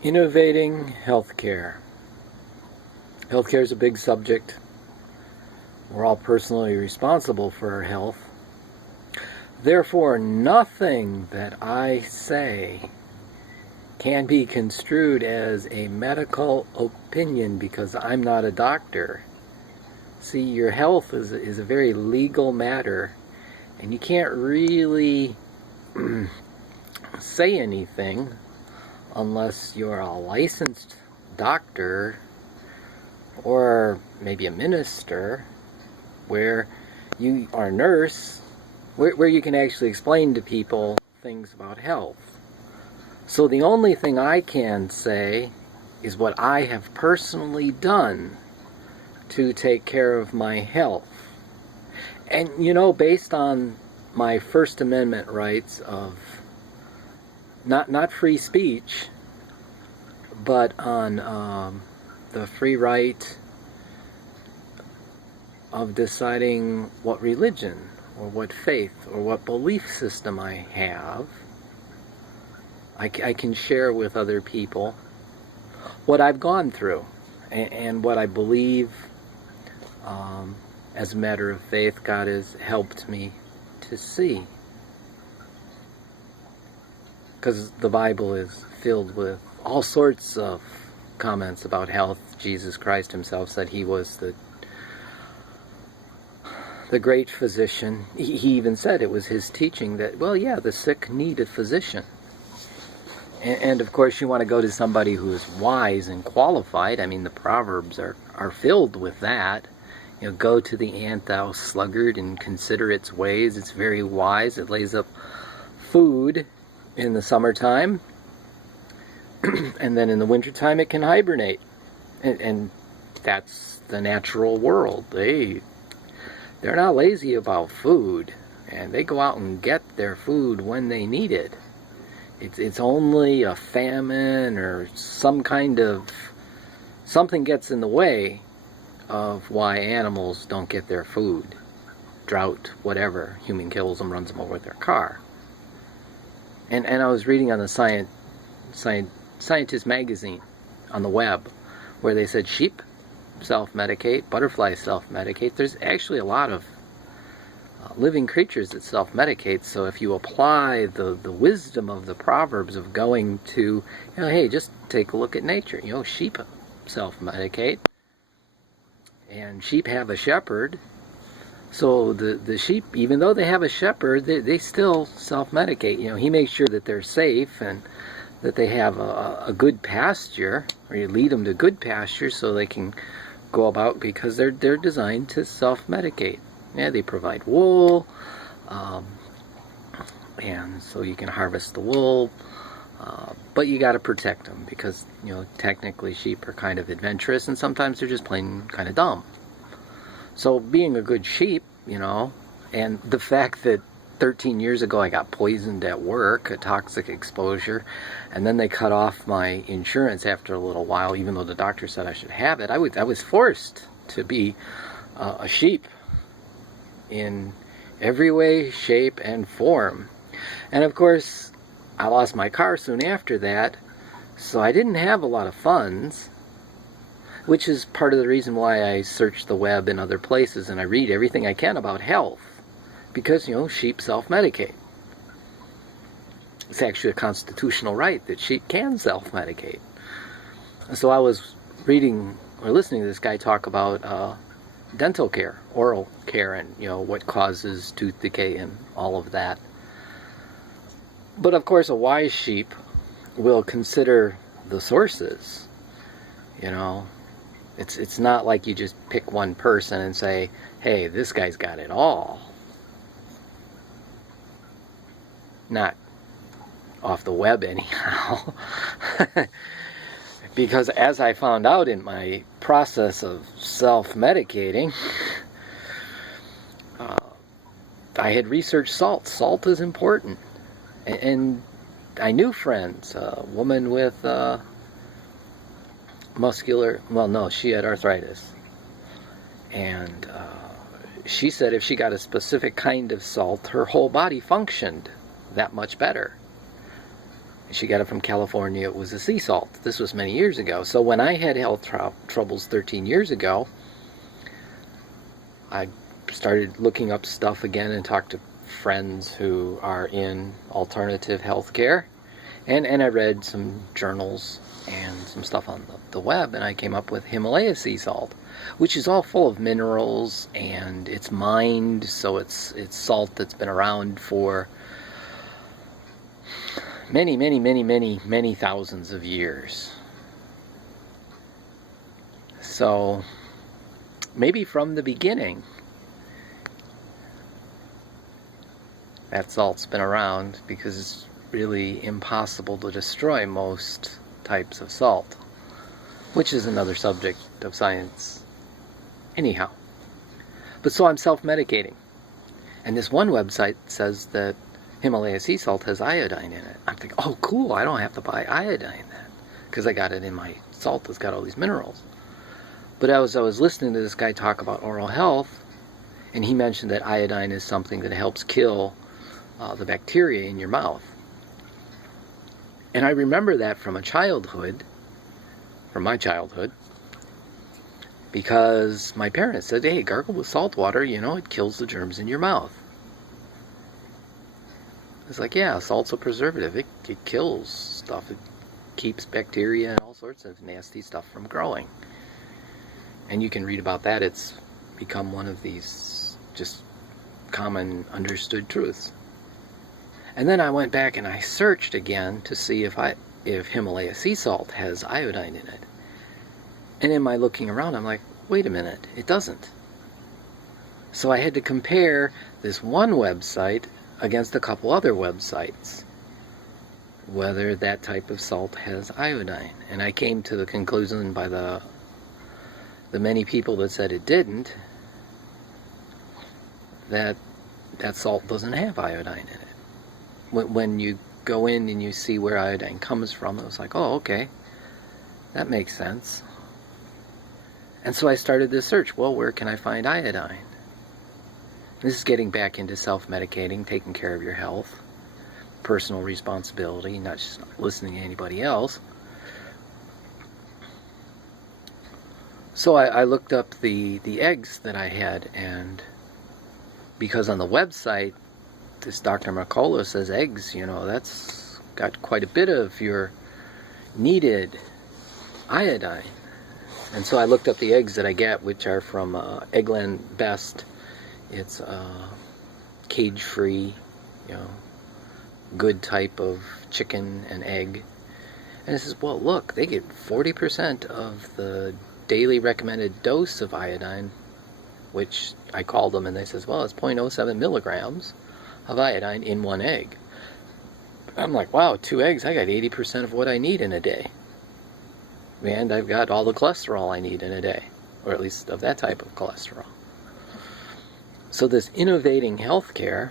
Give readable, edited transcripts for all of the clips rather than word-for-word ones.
Innovating healthcare. Healthcare is a big subject. We're all personally responsible for our health. Therefore, nothing that I say can be construed as a medical opinion because I'm not a doctor. See, your health is a very legal matter, and you can't really say anything unless you're a licensed doctor or maybe a minister where you are a nurse, where you can actually explain to people things about health. So the only thing I can say is what I have personally done to take care of my health. And based on my First Amendment rights of not free speech, but on the free right of deciding what religion or what faith or what belief system I have, I can share with other people what I've gone through and what I believe as a matter of faith God has helped me to see. Because the Bible is filled with all sorts of comments about health. Jesus Christ himself said he was the great physician. He even said it was his teaching that, the sick need a physician. And of course you want to go to somebody who is wise and qualified. I mean, the Proverbs are filled with that. Go to the ant, thou sluggard, and consider its ways. It's very wise. It lays up food in the summertime, and then in the wintertime it can hibernate. And that's the natural world. They're not lazy about food, and they go out and get their food when they need it. It's only a famine or some kind of something gets in the way of why animals don't get their food. Drought, whatever. Human kills them, runs them over with their car. And I was reading on the Scientist magazine on the web where they said sheep self-medicate, butterflies self-medicate. There's actually a lot of living creatures that self-medicate. So if you apply the wisdom of the Proverbs of going to, hey, just take a look at nature. Sheep self-medicate. And sheep have a shepherd. So the sheep, even though they have a shepherd, they still self-medicate. He makes sure that they're safe and that they have a good pasture, or you lead them to good pasture so they can go about, because they're designed to self-medicate. Yeah, they provide wool, and so you can harvest the wool, but you got to protect them because, technically sheep are kind of adventurous and sometimes they're just plain kind of dumb. So being a good sheep, and the fact that 13 years ago I got poisoned at work, a toxic exposure, and then they cut off my insurance after a little while, even though the doctor said I should have it. I was forced to be a sheep in every way, shape, and form. And of course, I lost my car soon after that, so I didn't have a lot of funds, which is part of the reason why I search the web and other places and I read everything I can about health, because, sheep self-medicate. It's actually a constitutional right that sheep can self-medicate. So I was reading or listening to this guy talk about dental care, oral care, and, what causes tooth decay and all of that. But of course, a wise sheep will consider the sources. It's not like you just pick one person and say, hey, this guy's got it all. Not off the web anyhow. Because as I found out in my process of self-medicating, I had researched salt. Salt is important. And I knew friends, a woman with she had arthritis. And she said if she got a specific kind of salt, her whole body functioned that much better. She got it from California. It was a sea salt. This was many years ago. So when I had health troubles 13 years ago, I started looking up stuff again and talked to friends who are in alternative healthcare. And I read some journals and some stuff on the web, and I came up with Himalaya sea salt, which is all full of minerals, and it's mined, so it's salt that's been around for many thousands of years. So maybe from the beginning that salt's been around, because it's really impossible to destroy most types of salt, which is another subject of science anyhow. But so I'm self-medicating, and this one website says that Himalaya sea salt has iodine in it. I'm thinking, oh cool, I don't have to buy iodine then, because I got it in my salt that's got all these minerals. But as I was listening to this guy talk about oral health, and he mentioned that iodine is something that helps kill the bacteria in your mouth. And I remember that from my childhood, because my parents said, hey, gargle with salt water, it kills the germs in your mouth. It's like, yeah, salt's a preservative. It kills stuff. It keeps bacteria and all sorts of nasty stuff from growing. And you can read about that. It's become one of these just common understood truths. And then I went back and I searched again to see if Himalaya sea salt has iodine in it. And in my looking around, I'm like, wait a minute, it doesn't. So I had to compare this one website against a couple other websites, whether that type of salt has iodine. And I came to the conclusion by the many people that said it didn't, that salt doesn't have iodine in it. When you go in and you see where iodine comes from, it was like, oh, okay, that makes sense. And so I started this search. Well, where can I find iodine? This is getting back into self-medicating, taking care of your health, personal responsibility, not just listening to anybody else. So I looked up the eggs that I had, and because on the website, this Dr. Mercola says eggs, that's got quite a bit of your needed iodine. And so I looked up the eggs that I get, which are from Eggland Best. It's cage-free, good type of chicken and egg. And it says, well, look, they get 40% of the daily recommended dose of iodine, which I called them, and they says, well, it's 0.07 milligrams of iodine in one egg. I'm like, wow, 2 eggs, I got 80% of what I need in a day. And I've got all the cholesterol I need in a day, or at least of that type of cholesterol. So this innovating healthcare,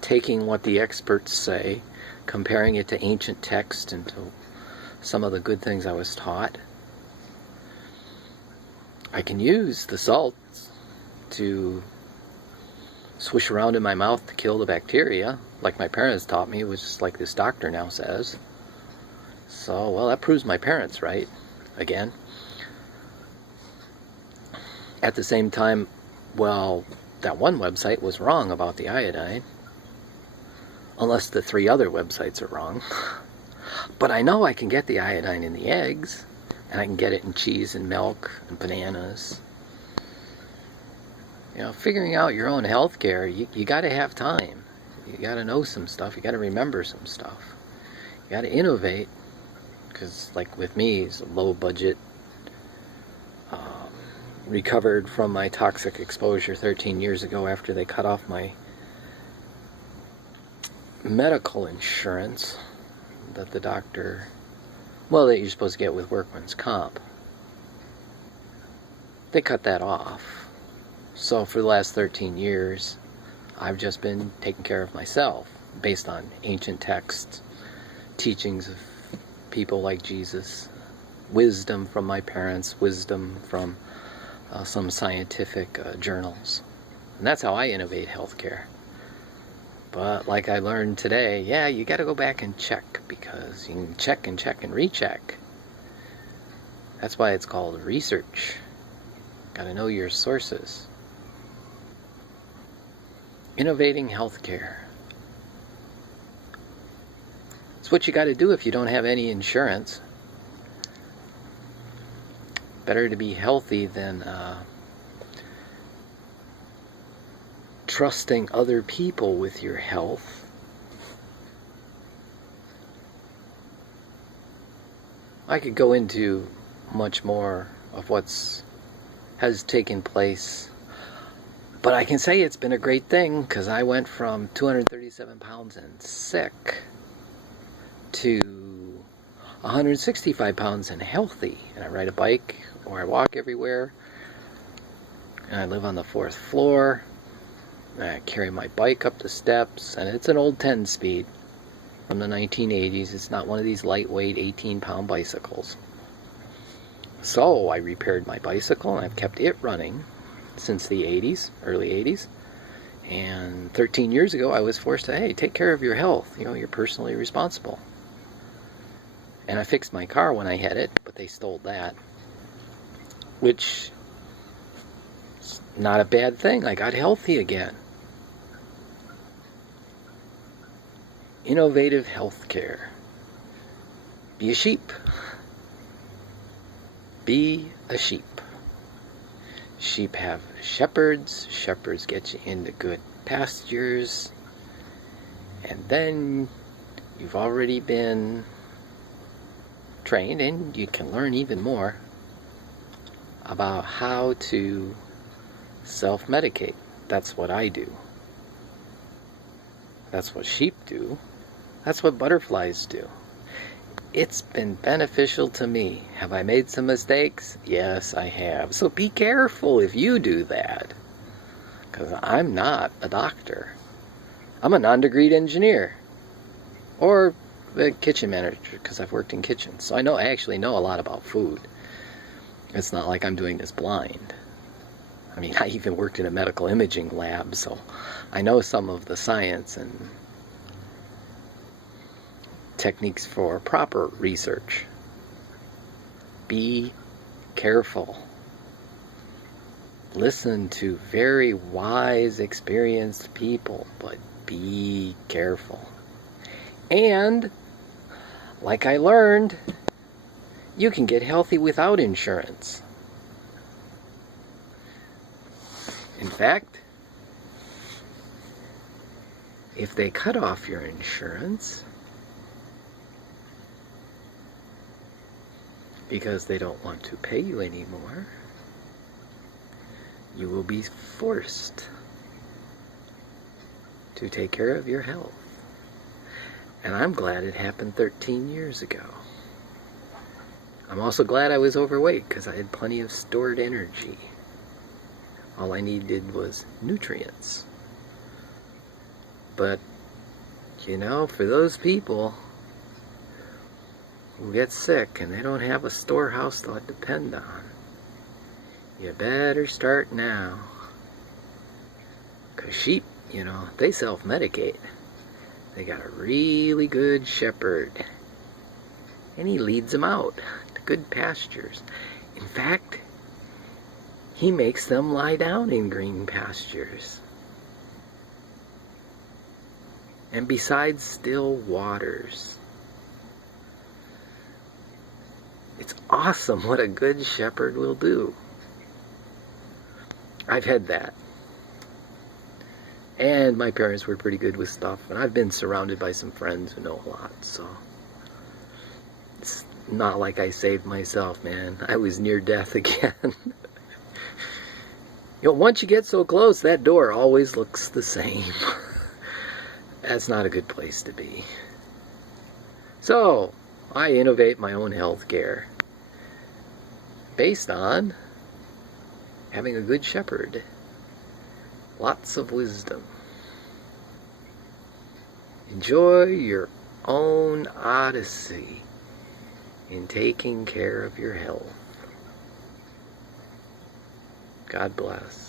taking what the experts say, comparing it to ancient text and to some of the good things I was taught, I can use the salts to swish around in my mouth to kill the bacteria, like my parents taught me, which is like this doctor now says. So, well, that proves my parents right, again. At the same time, well, that one website was wrong about the iodine, unless the 3 other websites are wrong. But I know I can get the iodine in the eggs, and I can get it in cheese and milk and bananas. Figuring out your own health care, you got to have time. You got to know some stuff. You got to remember some stuff. You got to innovate, because like with me, it's a low budget. Recovered from my toxic exposure 13 years ago after they cut off my medical insurance that the doctor, that you're supposed to get with workman's comp. They cut that off. So for the last 13 years, I've just been taking care of myself based on ancient texts, teachings of people like Jesus, wisdom from my parents, wisdom from some scientific journals. And that's how I innovate healthcare. But like I learned today, yeah, you got to go back and check, because you can check and recheck. That's why it's called research. Got to know your sources. Innovating healthcare. It's what you got to do if you don't have any insurance. Better to be healthy than trusting other people with your health. I could go into much more of has taken place, but I can say it's been a great thing, because I went from 237 pounds and sick to 165 pounds and healthy. And I ride a bike or I walk everywhere, and I live on the 4th floor. I carry my bike up the steps, and it's an old 10-speed from the 1980s. It's not one of these lightweight 18-pound bicycles. So I repaired my bicycle, and I've kept it running since the 80s, early 80s. And 13 years ago, I was forced to, hey, take care of your health. You know, you're personally responsible. And I fixed my car when I had it, but they stole that, which is not a bad thing. I got healthy again. Innovative healthcare. Be a sheep. Be a sheep. Sheep have shepherds. Shepherds get you into good pastures. And then you've already been trained, and you can learn even more about how to self-medicate. That's what I do. That's what sheep do. That's what butterflies do. It's been beneficial to me. Have I made some mistakes? Yes, I have. So be careful if you do that, because I'm not a doctor. I'm a non-degreed engineer, or a kitchen manager, because I've worked in kitchens. So I actually know a lot about food. It's not like I'm doing this blind. I mean, I even worked in a medical imaging lab, so I know some of the science and techniques for proper research. Be careful. Listen to very wise, experienced people, but be careful. And, like I learned, you can get healthy without insurance. In fact, if they cut off your insurance because they don't want to pay you anymore, you will be forced to take care of your health. And I'm glad it happened 13 years ago. I'm also glad I was overweight, because I had plenty of stored energy. All I needed was nutrients. But, you know, for those people who get sick and they don't have a storehouse to depend on, you better start now. Because sheep, you know, they self-medicate. They got a really good shepherd, and he leads them out to good pastures. In fact, he makes them lie down in green pastures and beside still waters. It's awesome what a good shepherd will do. I've had that. And my parents were pretty good with stuff, and I've been surrounded by some friends who know a lot, so it's not like I saved myself, man. I was near death again. You know, once you get so close, that door always looks the same. That's not a good place to be. So, I innovate my own health care based on having a good shepherd. Lots of wisdom. Enjoy your own odyssey in taking care of your health. God bless.